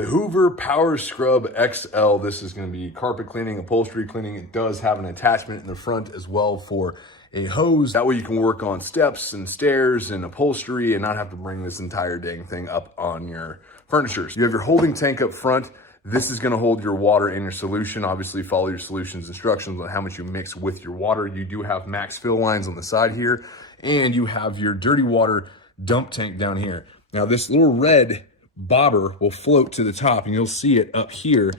The Hoover Power Scrub XL. This is going to be carpet cleaning, upholstery cleaning. It does have an attachment in the front as well for a hose. That way you can work on steps and stairs and upholstery and not have to bring this entire dang thing up on your furniture. You have your holding tank up front. This is going to hold your water in your solution. Obviously follow your solution's instructions on how much you mix with your water. You do have max fill lines on the side here, and you have your dirty water dump tank down here. Now this little red bobber will float to the top, and you'll see it up here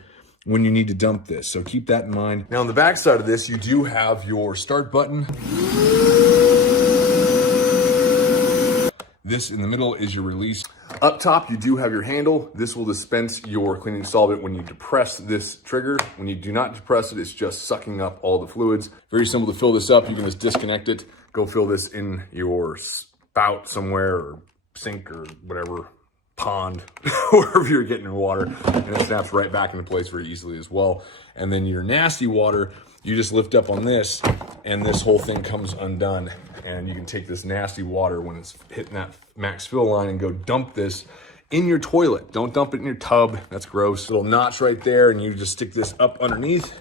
when you need to dump this. So keep that in mind. Now on the back side of this, you do have your start button. This in the middle is your release. Up top, you do have your handle. This will dispense your cleaning solvent when you depress this trigger. When you do not depress it, it's just sucking up all the fluids. Very simple to fill this up. You can just disconnect it, go fill this in your spout somewhere, or sink, or whatever, pond, wherever you're getting your water, and it snaps right back into place very easily as well. And then your nasty water, you just lift up on this, and this whole thing comes undone. And you can take this nasty water when it's hitting that max fill line and go dump this in your toilet. Don't dump it in your tub. That's gross. Little notch right there, and you just stick this up underneath,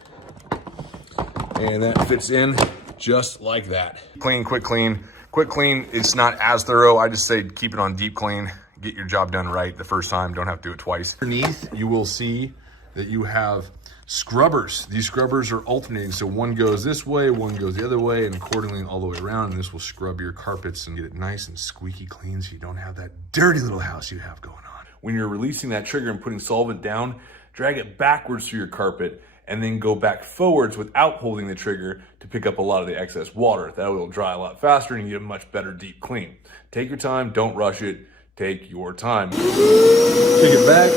and that fits in just like that. Clean, quick clean. Quick clean, it's not as thorough. I just say keep it on deep clean. Get your job done right the first time. Don't have to do it twice. Underneath, you will see that you have scrubbers. These scrubbers are alternating. So one goes this way, one goes the other way, and accordingly all the way around. And this will scrub your carpets and get it nice and squeaky clean so you don't have that dirty little house you have going on. When you're releasing that trigger and putting solvent down, drag it backwards through your carpet and then go back forwards without holding the trigger to pick up a lot of the excess water. That way it'll dry a lot faster and you get a much better deep clean. Take your time, don't rush it. Take your time. Take it back,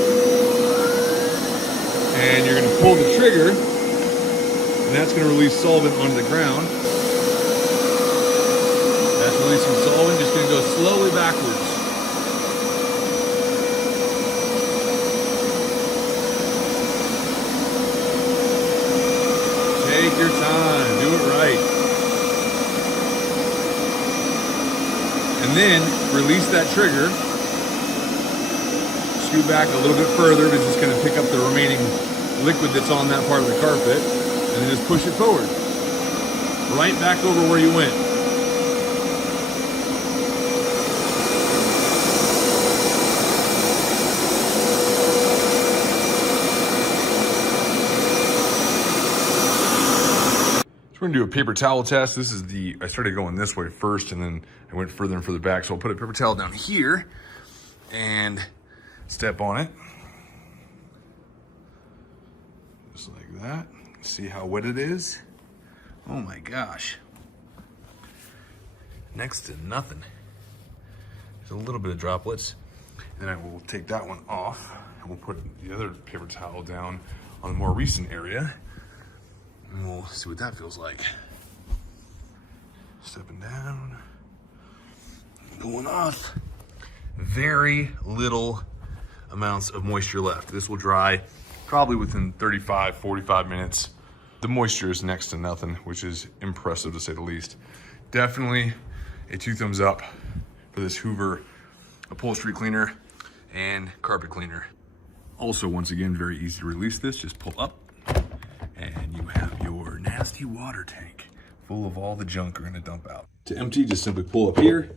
and you're gonna pull the trigger, and that's gonna release solvent onto the ground. That's releasing solvent, just gonna go slowly backwards. Take your time, do it right. And then release that trigger. Scoot back a little bit further because it's going to pick up the remaining liquid that's on that part of the carpet, and then just push it forward. Right back over where you went. So we're going to do a paper towel test. This is I started going this way first, and then I went further and further back. So I'll put a paper towel down here and step on it, just like that. See how wet it is? Oh my gosh. Next to nothing. There's a little bit of droplets. Then I will take that one off, and we'll put the other paper towel down on the more recent area, and we'll see what that feels like. Stepping down, going off. Very little amounts of moisture left. This will dry probably within 35, 45 minutes. The moisture is next to nothing, which is impressive to say the least. Definitely a 2 thumbs up for this Hoover upholstery cleaner and carpet cleaner. Also, once again, very easy to release this. Just pull up and you have your nasty water tank full of all the junk you're gonna dump out. To empty, just simply pull up here.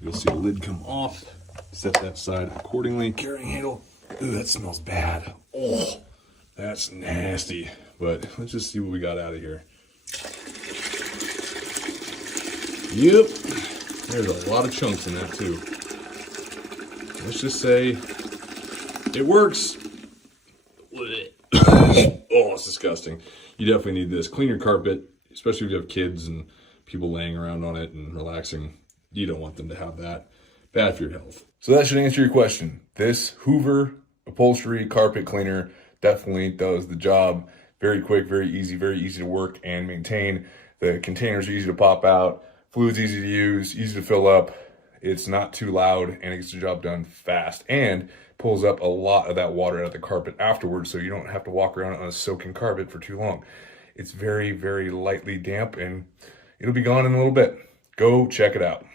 You'll see the lid come off. Set that side accordingly. Carrying handle. Ooh, that smells bad. Oh, that's nasty. But let's just see what we got out of here. Yep, there's a lot of chunks in that too. Let's just say it works. Oh, it's disgusting. You definitely need this. Clean your carpet, especially if you have kids and people laying around on it and relaxing. You don't want them to have that. Bad for your health. So that should answer your question. This Hoover upholstery carpet cleaner definitely does the job. Very quick, very easy to work and maintain. The containers are easy to pop out. Fluid's easy to use, easy to fill up. It's not too loud, and it gets the job done fast and pulls up a lot of that water out of the carpet afterwards, so you don't have to walk around on a soaking carpet for too long. It's very, very lightly damp, and it'll be gone in a little bit. Go check it out.